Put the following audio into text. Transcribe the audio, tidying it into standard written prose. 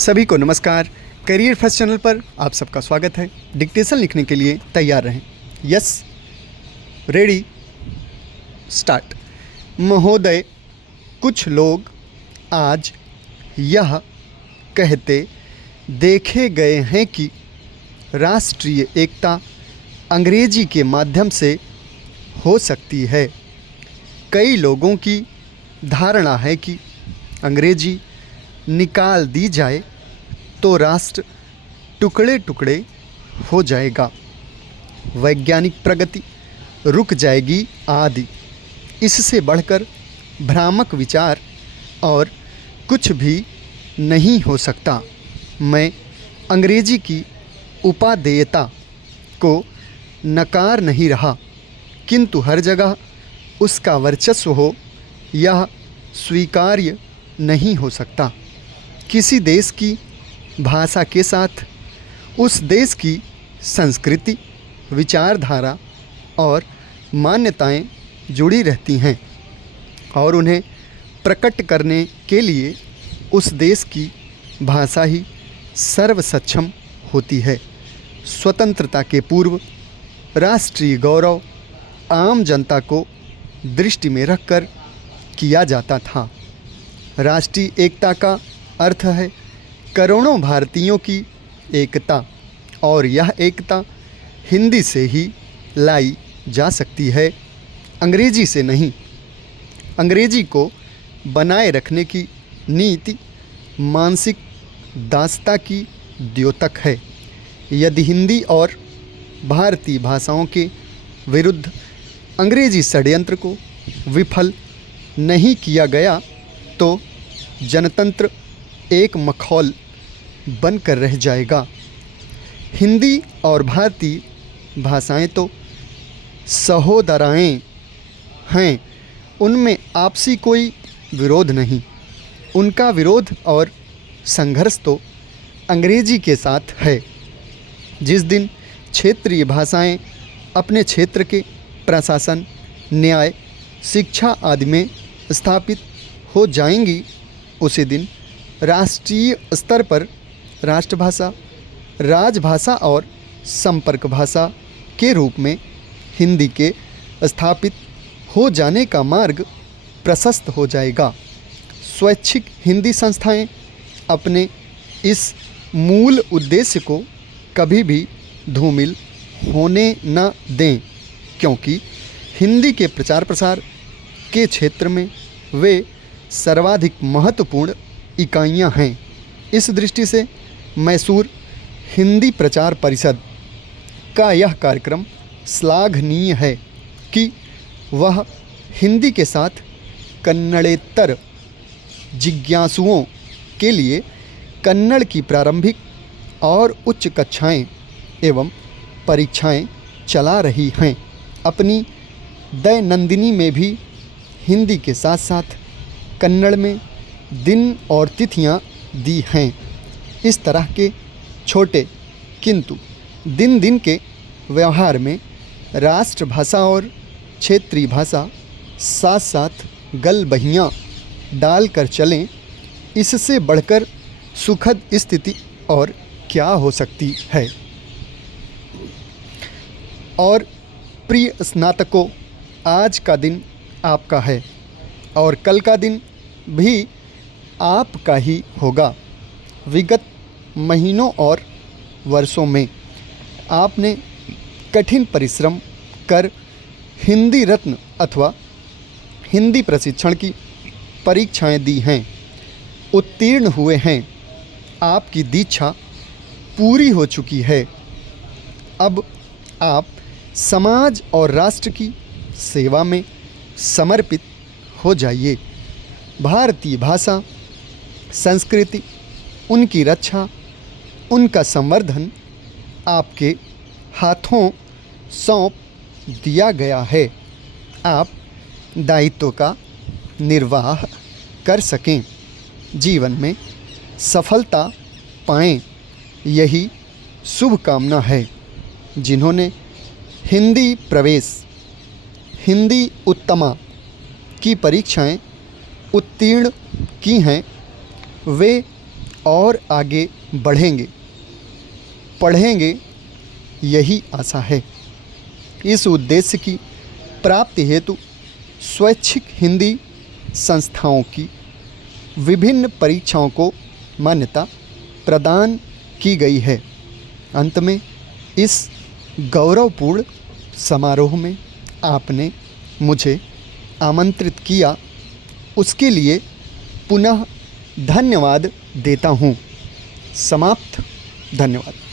सभी को नमस्कार। करियर फर्स्ट चैनल पर आप सबका स्वागत है। डिक्टेशन लिखने के लिए तैयार रहें। Yes, ready, start. महोदय, कुछ लोग आज यह कहते देखे गए हैं कि राष्ट्रीय एकता अंग्रेजी के माध्यम से हो सकती है। कई लोगों की धारणा है कि अंग्रेजी निकाल दी जाए तो राष्ट्र टुकड़े टुकड़े हो जाएगा, वैज्ञानिक प्रगति रुक जाएगी आदि। इससे बढ़कर भ्रामक विचार और कुछ भी नहीं हो सकता। मैं अंग्रेजी की उपादेयता को नकार नहीं रहा, किंतु हर जगह उसका वर्चस्व हो यह स्वीकार्य नहीं हो सकता। किसी देश की भाषा के साथ उस देश की संस्कृति, विचारधारा और मान्यताएं जुड़ी रहती हैं और उन्हें प्रकट करने के लिए उस देश की भाषा ही सर्वसक्षम होती है। स्वतंत्रता के पूर्व राष्ट्रीय गौरव आम जनता को दृष्टि में रखकर किया जाता था। राष्ट्रीय एकता का अर्थ है करोड़ों भारतीयों की एकता, और यह एकता हिंदी से ही लाई जा सकती है, अंग्रेजी से नहीं। अंग्रेजी को बनाए रखने की नीति मानसिक दासता की द्योतक है। यदि हिंदी और भारतीय भाषाओं के विरुद्ध अंग्रेजी षड्यंत्र को विफल नहीं किया गया तो जनतंत्र एक मखौल बनकर रह जाएगा। हिंदी और भारतीय भाषाएं तो सहोदराएं हैं, उनमें आपसी कोई विरोध नहीं। उनका विरोध और संघर्ष तो अंग्रेजी के साथ है। जिस दिन क्षेत्रीय भाषाएं अपने क्षेत्र के प्रशासन, न्याय, शिक्षा आदि में स्थापित हो जाएंगी, उसी दिन राष्ट्रीय स्तर पर राष्ट्रभाषा, राजभाषा और संपर्क भाषा के रूप में हिंदी के स्थापित हो जाने का मार्ग प्रशस्त हो जाएगा। स्वैच्छिक हिंदी संस्थाएं अपने इस मूल उद्देश्य को कभी भी धूमिल होने न दें, क्योंकि हिंदी के प्रचार प्रसार के क्षेत्र में वे सर्वाधिक महत्वपूर्ण इकाइयां हैं। इस दृष्टि से मैसूर हिंदी प्रचार परिषद का यह कार्यक्रम श्लाघनीय है कि वह हिंदी के साथ कन्नड़ेतर जिज्ञासुओं के लिए कन्नड़ की प्रारंभिक और उच्च कक्षाएं एवं परीक्षाएं चला रही हैं। अपनी दैनंदिनी में भी हिंदी के साथ साथ कन्नड़ में दिन और तिथियां दी हैं। इस तरह के छोटे किंतु दिन दिन के व्यवहार में राष्ट्रभाषा और क्षेत्रीय भाषा साथ साथ गलबहियां डालकर चलें, इससे बढ़कर सुखद स्थिति और क्या हो सकती है। और प्रिय स्नातकों, आज का दिन आपका है और कल का दिन भी आपका ही होगा। विगत महीनों और वर्षों में आपने कठिन परिश्रम कर हिंदी रत्न अथवा हिंदी प्रशिक्षण की परीक्षाएं दी हैं, उत्तीर्ण हुए हैं। आपकी दीक्षा पूरी हो चुकी है। अब आप समाज और राष्ट्र की सेवा में समर्पित हो जाइए। भारतीय भाषा, संस्कृति, उनकी रक्षा, उनका संवर्धन आपके हाथों सौंप दिया गया है। आप दायित्व का निर्वाह कर सकें, जीवन में सफलता पाएं, यही शुभकामना है। जिन्होंने हिंदी प्रवेश, हिंदी उत्तमा की परीक्षाएं उत्तीर्ण की हैं, वे और आगे बढ़ेंगे, पढ़ेंगे, यही आशा है। इस उद्देश्य की प्राप्ति हेतु स्वैच्छिक हिंदी संस्थाओं की विभिन्न परीक्षाओं को मान्यता प्रदान की गई है। अंत में इस गौरवपूर्ण समारोह में आपने मुझे आमंत्रित किया, उसके लिए पुनः धन्यवाद देता हूँ। समाप्त। धन्यवाद।